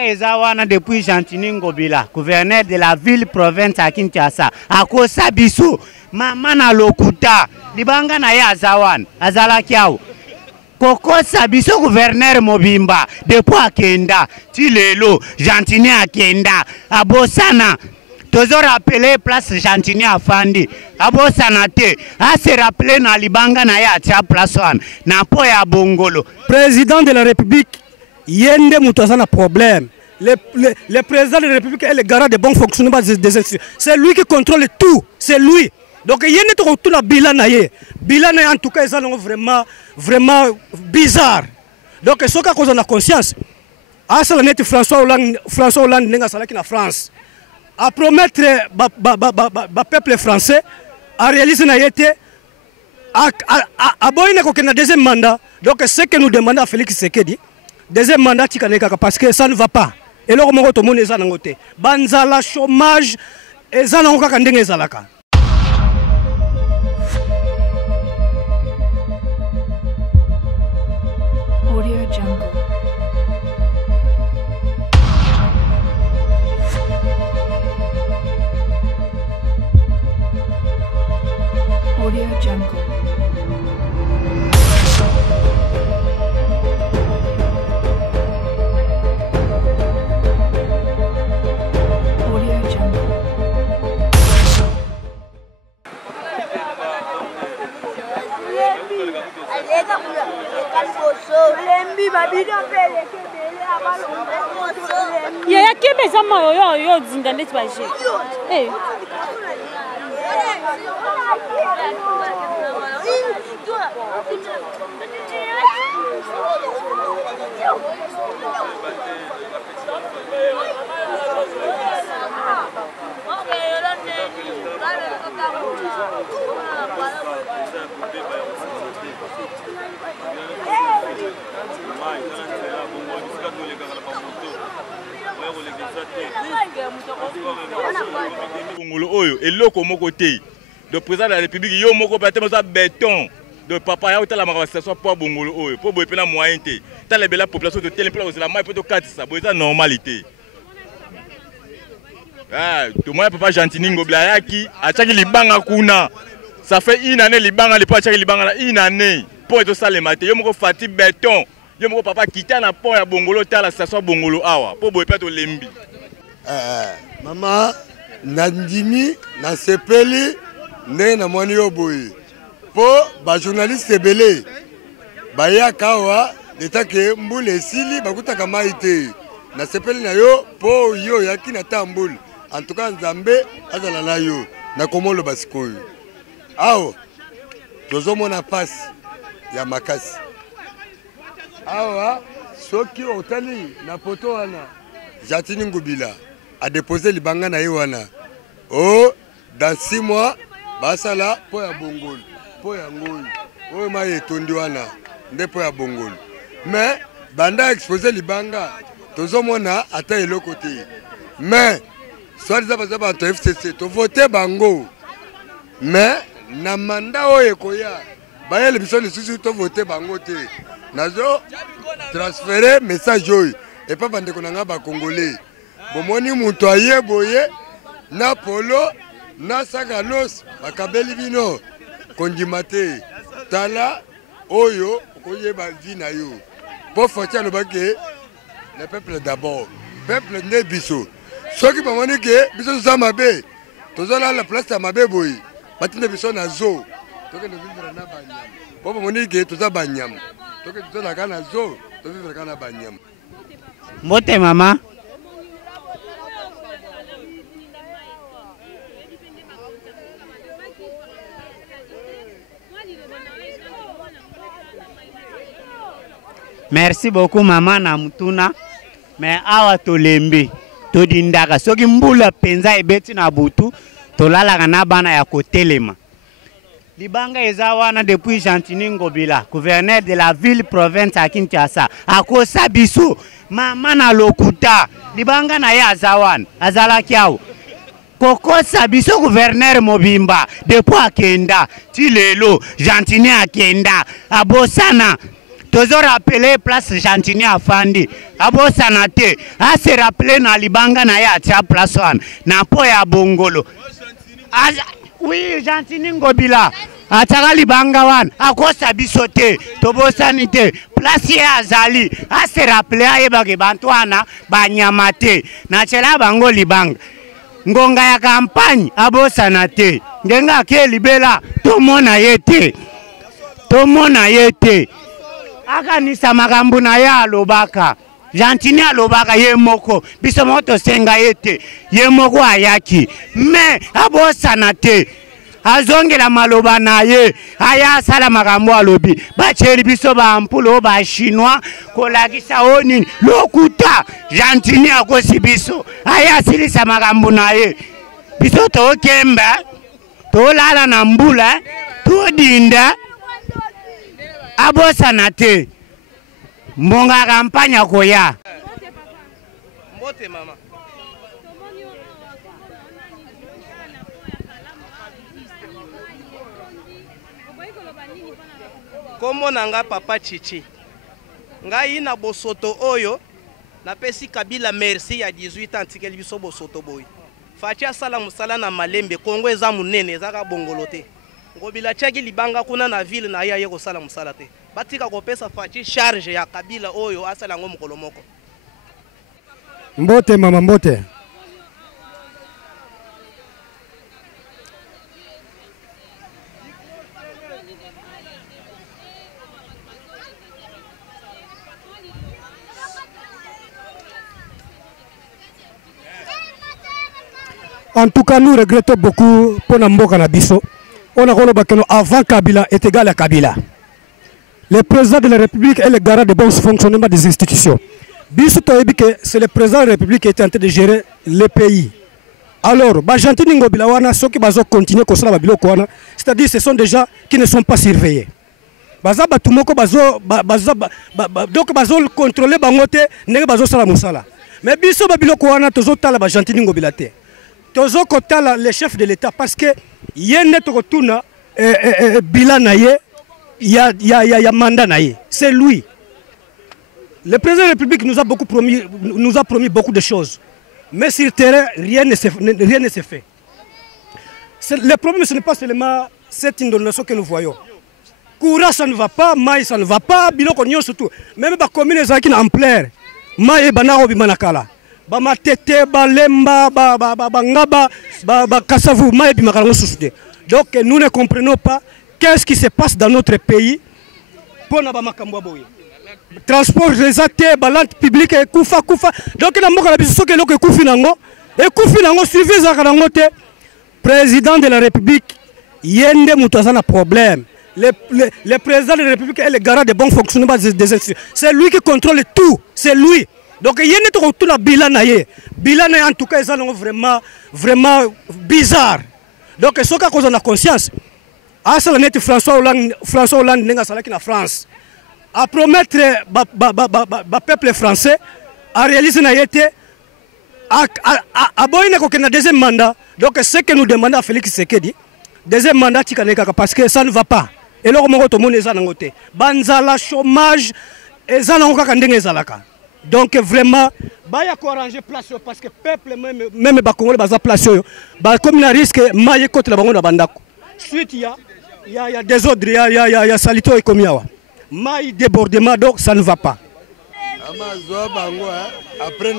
Ezawana depuis Gentini Ngobila, gouverneur de la ville province à Kinshasa, à Kosabiso, Mamana Lokuta, Libanga na ya Azawan, Azala Kiao. Koko Sabiso gouverneur Mobimba, depuis Akenda, Tilelo, Gentini Akenda, Abosana. Toujours rappelé place Gentini Afandi, Abosana te, a se rappelé na Libanga na ya tia place one, na po ya Bongolo. Président de la République, Yende Moutazana problème. Le président de la République est le garant de bon fonctionnement des institutions. C'est lui qui contrôle tout. C'est lui. Donc, il y a tout la bilan. Bilan, en tout cas, c'est vraiment bizarre. Donc, ce qu'on a conscience, François Hollande n'est pas en France. À promettre le peuple français, à réaliser à deuxième mandat. Donc, ce que nous demandons à Félix Tshisekedi, deuxième mandat, parce que ça ne va pas. Et là, on tout le monde est en côté. Banzala, chômage, et ça n'a pas de zalaka. Audio Jungle. Audio Jungle. Il y a qui est yo zinga net baje. Eh. Le président de la République, il y a un béton de papa, il y a une station pour Bongolo, pour la moyenne. Tant la population de tel plan, la maille pour 4 ça, c'est la normalité. Tout le monde papa Gentini Ngobila qui a chaque libanga kuna. Ça fait une année libanga les pas chaque libanga une année pour être ça les matés. Yo moko fati béton. Yo moko papa quitter na pont ya Bongolo ta la station Bongolo awa pour boy peto lembi. Maman Nandimi na sepeli ne na mwani yo boy. Po ba journaliste belé. Ba ya kawa l'état que mbule sili bakuta kama ite. Na sepeli na yo po yo yaki na tambul. En tout cas Nzambe azala na yo na komolo basikoyo. Awo tozomona passe ya makasi. Awa soki otali na poto wana Gentini Ngobila a déposé libanga na wana. Oh dans 6 mois basala po ya Bongolo, po ya Ngoi. Oh ma etondi wana nde po ya Bongolo. Mais banda exposé libanga tozomona ata eloko te. Mais soit ça passe par FCC to voter bango. Mais na manda oye koya ba le biso lisusu to voter bango te. Nazo transférer message oyo et pas bande konanga ba congolais. Bomoni muto aye boye na polo na sagalos bakabeli bino konjimate tala oyo koye ba vina yo. Pour faire le baguette, le peuple d'abord. Peuple ne biso. Ceux qui m'ont dit que biso zamabe, tous la place à mabe boy. Matine biso na zo. Toke no vivre na banyam. Pour m'ont dit que tous banyam. Toke tous la kana zo, tous vivre kana banyam. Mote mama. Merci beaucoup maman Namutuna. Mais awa tolembe to dindaka soki mbula penza ebeti na butu tolala na bana ya kotelema. Libanga ezawana depuis Gentini Ngobila, gouverneur de la ville province à Kinshasa, à Kosabiso, Mamana Lokuta, Libanga na ya Azawan, Azala Kiao. Koko Sabiso gouverneur Mobimba, depuis Akenda, Tilelo, Gentini Akenda, Abosana. tozo rappeler place Gentini afandi abosana te ase rappeler na libanga na ya tia place wana na po ya bongolo. Oui, Gentini Ngobila ataka libanga wana akosa biso te tobosani te place ya azali ase rappeler ayebake bantu wana banyama te na chela bango libanga ngonga ya campagne abosana te ngenga ke libela tomona yete akanisa makambo na ya alobaka Gentini alobaka ye moko biso moto senga yete ye moko ayaki me abosana te azongela maloba na ye aya sala makambo alobi bacheri biso ba ampulo ba chinois kolakisa oni lokuta Gentini akosi biso aya silisa makambo na ye biso to kemba to lala na mbula to dinda abosana te mbonga kampanya koya mbote mama kombo nanga papa Chichi ngai na bosoto oyo napesi Kabila merci ya 18 ans tikeli biso bosoto boy fachi asala musala na malembe Kongo eza munene ezaka bongolo te Ngobila chaki libanga kuna na ville na ya yeko sala musala te batika kopesa fachi charge ya Kabila oyo asala ngo mokolo moko mbote mama mbote. En tout cas, nous regrettons beaucoup pour Namboka Nabiso. On a dit avant Kabila est égal à Kabila. Le président de la République est le garant de bon fonctionnement des institutions. C'est le président de la République qui est en train de gérer le pays. Alors, Gentini Ngobila, ceux qui vont continuer comme ça, c'est-à-dire ce sont des gens qui ne sont pas surveillés. Donc, ils vont contrôler les gens. Mais biso babilo kwana tozo tala ba Gentini Ngobila te. Tozo kotala le chef de l'État parce que yene to tuna bilan na ye ya mandat na ye. C'est lui. Le président de la République nous a promis beaucoup de choses. Mais sur le terrain, rien ne s'est fait. Le problème, ce n'est pas seulement cette inondation que nous voyons. Koura, ça ne va pas, Maï, ça ne va pas, Biloko Nyon surtout. Même les communes qui sont en plein. Maï et Banao Bimanakala. Bama Tete, Balemba, Ngaba, Kassavu, Maï Bimakala Soussouté. Donc nous ne comprenons pas qu'est-ce qui se passe dans notre pays pour Nabamakamboaboye. Transport les athées, balante publique et Koufa. Donc il y a beaucoup de choses qui Koufi Nango. Et Koufi Nango suivi Zakarangote. Président de la République, Yende Moutazana problème. Le président de la République est le garant de bon fonctionnement des institutions. C'est lui qui contrôle tout. C'est lui. Donc Yende tout la bilanaye. Bilanaye en tout cas, ils sont vraiment bizarre. Donc ce qu'on a conscience. À ça, François Hollande n'est pas en France. À promettre le peuple français à réaliser un deuxième mandat. Donc ce que nous demandons à Félix Tshisekedi, deuxième mandat parce que ça ne va pas. Et là, on a banzala, chômage, et donc vraiment, il y a arranger place parce que le peuple, même les Congolais, ils ont place. Comme il y a risque, il y a côté la bande. Ensuite, il y a des ordres, il y a salito et comme maï débordement, donc ça ne va pas. Après,